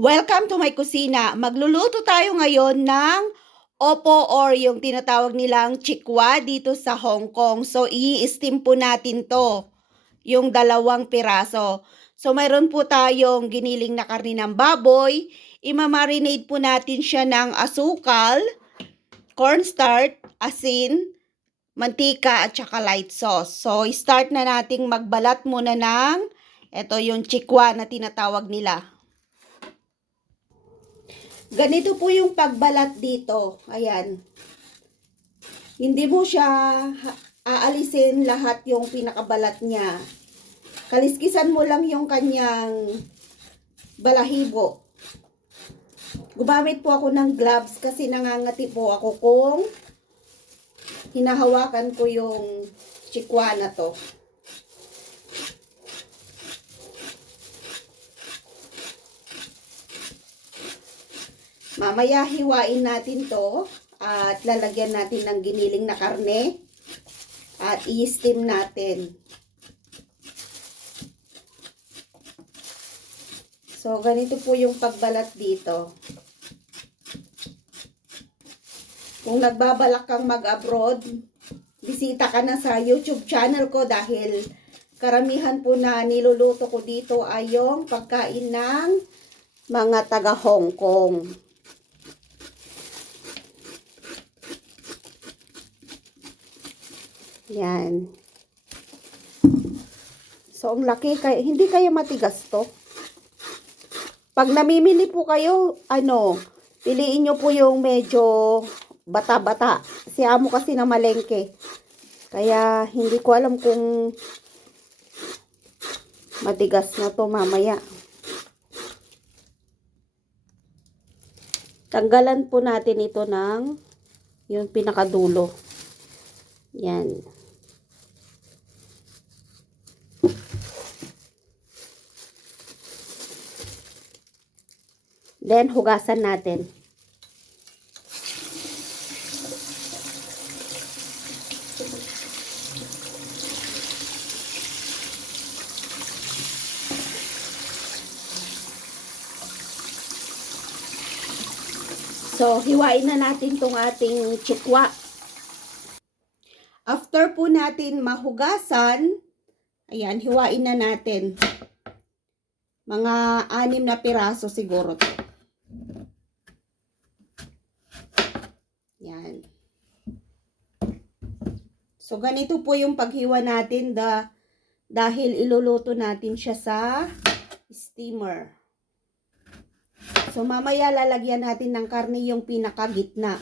Welcome to my kusina. Magluluto tayo ngayon ng opo or yung tinatawag nilang chikwa dito sa Hong Kong. So, i-steam po natin to, yung 2 piraso. So, mayroon po tayong giniling na karne ng baboy. Imamarinate po natin siya ng asukal, cornstarch, asin, mantika at saka light sauce. So, start na nating magbalat muna ng ito yung chikwa na tinatawag nila. Ganito po yung pagbalat dito. Ayan. Hindi mo siya aalisin lahat yung pinakabalat niya. Kaliskisan mo lang yung kanyang balahibo. Gumamit po ako ng gloves kasi nangangati po ako kung hinahawakan ko yung chikwa na to. Mamaya hiwain natin to at lalagyan natin ng giniling na karne at i-steam natin. So, ganito po yung pagbalat dito. Kung nagbabalak kang mag-abroad, bisita ka na sa YouTube channel ko dahil karamihan po na niluluto ko dito ay yung pagkain ng mga taga Hong Kong. Yan. So, ang laki. Hindi kaya matigas to. Pag namimili po kayo, piliin nyo po yung medyo bata-bata. Si amo kasi na malengke. Kaya, hindi ko alam kung matigas na to mamaya. Tanggalan po natin ito ng yung pinakadulo. Yan. Then, hugasan natin. So, hiwain na natin tong ating chikwa. After po natin mahugasan, ayan, hiwain na natin. Mga 6 na piraso siguro to. Yan. So, ganito po yung paghiwa natin dahil iluluto natin siya sa steamer. So, mamaya lalagyan natin ng karne yung pinakagitna.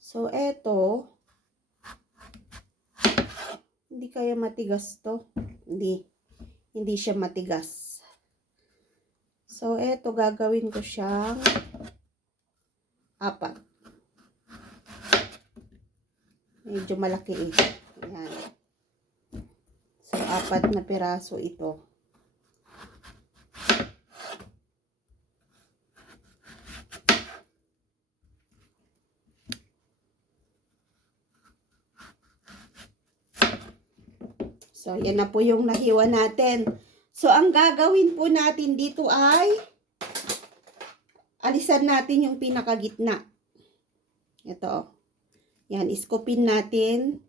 So, eto, hindi kaya matigas to. Hindi siya matigas. So, eto, gagawin ko siyang 4. Medyo malaki eh. Ayan. So, 4 na piraso ito. So, yan na po yung nahiwa natin. So, ang gagawin po natin dito ay alisan natin yung pinakagitna. Ito. Yan, iskopin natin.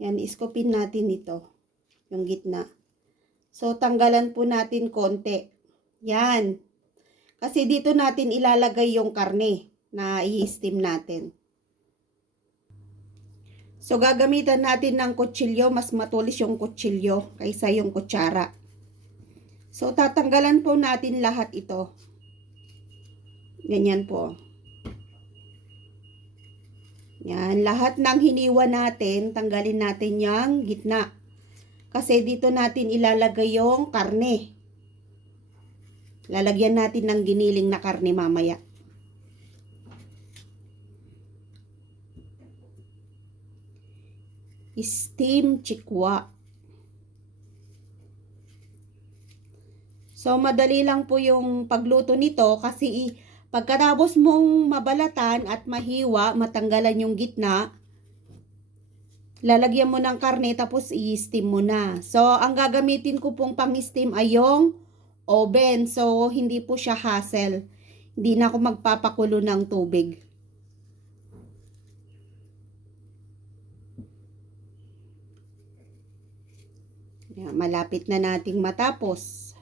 Yan, iskopin natin ito. Yung gitna. So, tanggalan po natin konti. Yan. Kasi dito natin ilalagay yung karne na i-steam natin. So, gagamitan natin ng kutsilyo. Mas matulis yung kutsilyo kaysa yung kutsara. So, tatanggalan po natin lahat ito. Ganyan po. Yan. Lahat ng hiniwa natin, tanggalin natin yung gitna. Kasi dito natin ilalagay yung karne. Lalagyan natin ng giniling na karne mamaya. Steam chikwa. So, madali lang po yung pagluto nito kasi Pagkatapos mong mabalatan at mahiwa, matanggalan yung gitna, lalagyan mo ng karne tapos i-steam mo na. So, ang gagamitin ko pong pang-steam ay yung oven. So, hindi po siya hassle. Hindi na ako magpapakulo ng tubig. Yan, malapit na nating matapos.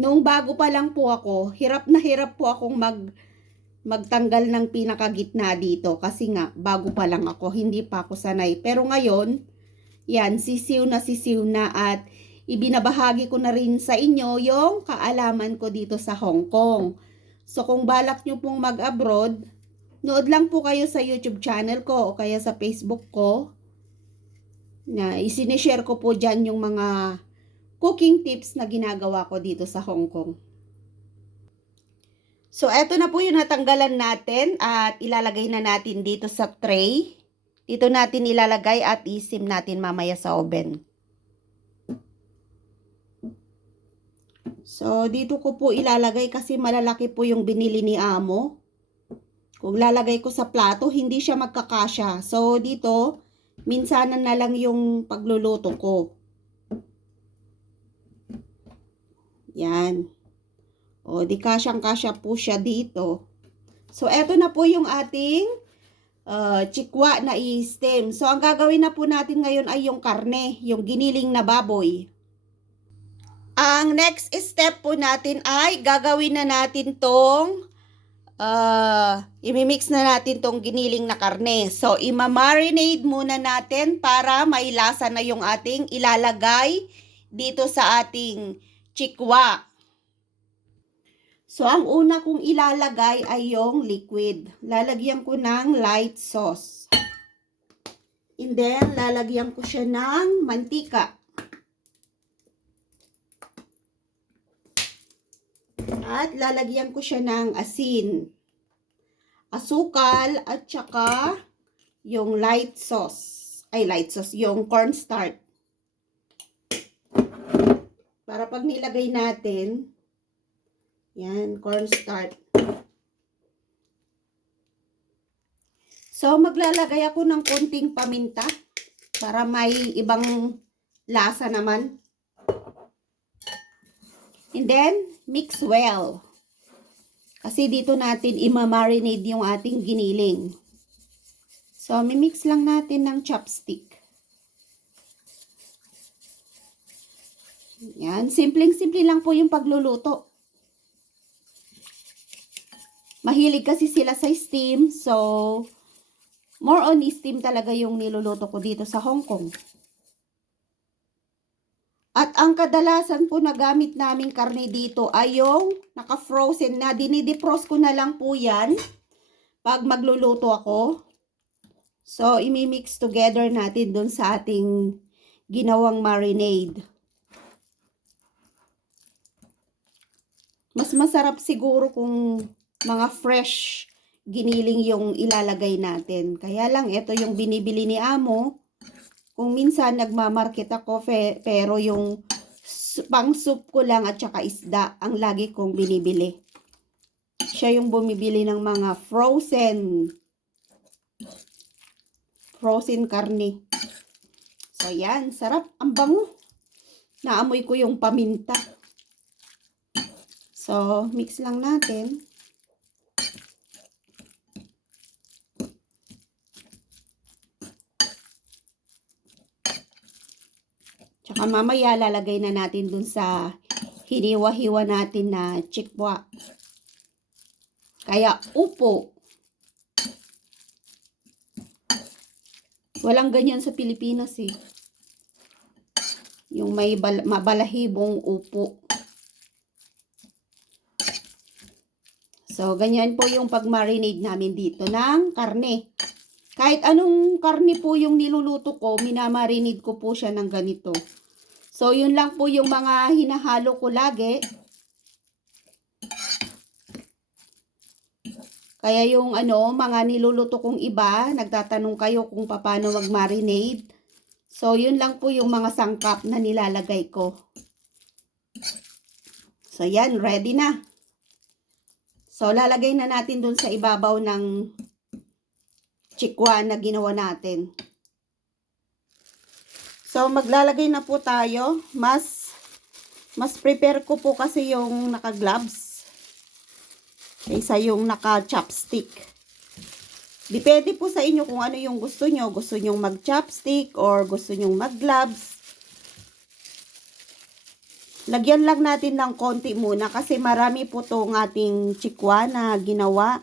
Noong bago pa lang po ako, hirap na hirap po akong magtanggal ng pinakagitna dito kasi nga bago pa lang ako, hindi pa ako sanay. Pero ngayon, yan, sisiw na at ibinabahagi ko na rin sa inyo yung kaalaman ko dito sa Hong Kong. So kung balak nyo pong mag-abroad, nood lang po kayo sa YouTube channel ko o kaya sa Facebook ko na isinishare ko po dyan yung mga cooking tips na ginagawa ko dito sa Hong Kong. So, eto na po yung natanggalan natin at ilalagay na natin dito sa tray. Dito natin ilalagay at isim natin mamaya sa oven. So, dito ko po ilalagay kasi malalaki po yung binili ni Amo. Kung lalagay ko sa plato, hindi siya magkakasya. So, dito, minsanan na lang yung pagluluto ko. Yan. O, di kasyang-kasya po siya dito. So, eto na po yung ating chikwa na i-steam. So, ang gagawin na po natin ngayon ay yung karne, yung giniling na baboy. Ang next step po natin ay gagawin na natin tong imimix na natin tong giniling na karne. So, imamarinate muna natin para may lasa na yung ating ilalagay dito sa ating chikwa. So, ang una kong ilalagay ay yung liquid. Lalagyan ko ng light sauce. And then, lalagyan ko siya ng mantika. At lalagyan ko siya ng asin, asukal, at saka yung light sauce. Yung cornstarch. Para pag nilagay natin, yan, cornstarch. So, maglalagay ako ng konting paminta para may ibang lasa naman. And then, mix well. Kasi dito natin imamarinate yung ating giniling. So, mimix lang natin ng chopstick. Yan, simpleng-simple lang po yung pagluluto. Mahilig kasi sila sa steam, so more on steam talaga yung niluluto ko dito sa Hong Kong. At ang kadalasan po na gamit naming karne dito ay yung naka-frozen na. Dinidefrost ko na lang po yan pag magluluto ako. So, imimix together natin dun sa ating ginawang marinade. Mas masarap siguro kung mga fresh giniling yung ilalagay natin. Kaya lang, ito yung binibili ni Amo. Kung minsan nagmamarket ako, pero yung pang soup ko lang at saka isda ang lagi kong binibili. Siya yung bumibili ng mga frozen karne. So, yan. Sarap. Ang bango. Naamoy ko yung paminta. So, mix lang natin. Tsaka mamaya lalagay na natin dun sa hiniwa-hiwa natin na chikwa. Kaya upo. Walang ganyan sa Pilipinas eh. Yung may mabalahibong upo. So, ganyan po yung pag-marinate namin dito ng karne. Kahit anong karne po yung niluluto ko, minamarinate ko po siya ng ganito. So, yun lang po yung mga hinahalo ko lagi. Kaya yung mga niluluto kong iba, nagtatanong kayo kung paano mag-marinate. So, yun lang po yung mga sangkap na nilalagay ko. So, yan, ready na. So, lalagay na natin dun sa ibabaw ng chikwa na ginawa natin. So, maglalagay na po tayo. Mas prepare ko po kasi yung naka-gloves kaysa yung naka-chopstick. Depende po sa inyo kung ano yung gusto nyo. Gusto nyo mag-chopstick or gusto nyo mag-gloves. Lagyan lang natin ng konti muna kasi marami po tong ating chikwa na ginawa.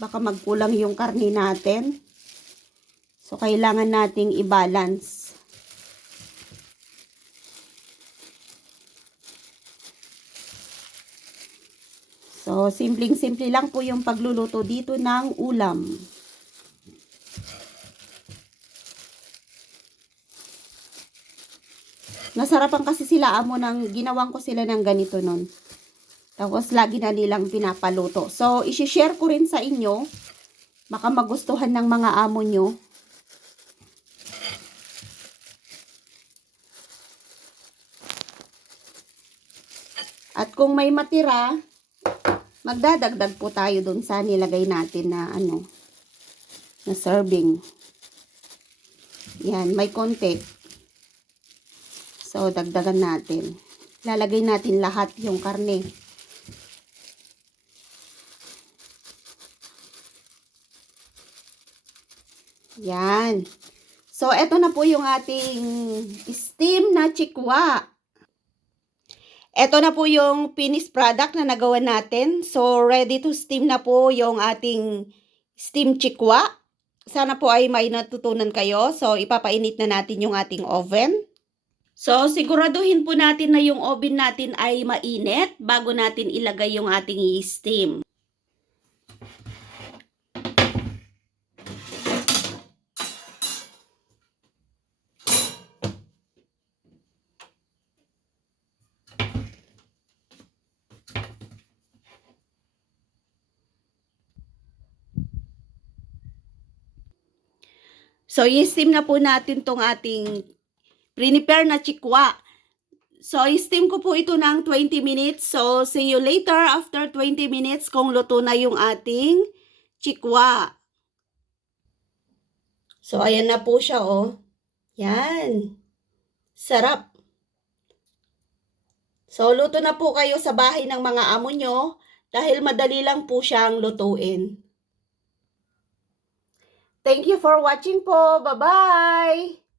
Baka magkulang yung karne natin. So, kailangan nating i-balance. So, simpleng-simple lang po yung pagluluto dito ng ulam. Nasarapan kasi sila amo ng ginawan ko sila ng ganito nun. Tapos lagi na nilang pinapaluto. So, isi-share ko rin sa inyo. Baka magustuhan ng mga amo nyo. At kung may matira, magdadagdag po tayo dun sa nilagay natin na na serving. Yan, may konti. So, dagdagan natin. Lalagay natin lahat yung karne. Yan. So, eto na po yung ating steam na chikwa. Eto na po yung finished product na nagawa natin. So, ready to steam na po yung ating steam chikwa. Sana po ay may natutunan kayo. So, ipapainit na natin yung ating oven. So, siguraduhin po natin na yung oven natin ay mainit bago natin ilagay yung ating i-steam. So, i-steam na po natin tong ating prepare na chikwa. So, i-steam ko po ito ng 20 minutes. So, see you later after 20 minutes kung luto na yung ating chikwa. So, ayan na po siya, oh. Yan. Sarap. So, luto na po kayo sa bahay ng mga amo nyo dahil madali lang po siyang lutuin. Thank you for watching po. Bye-bye!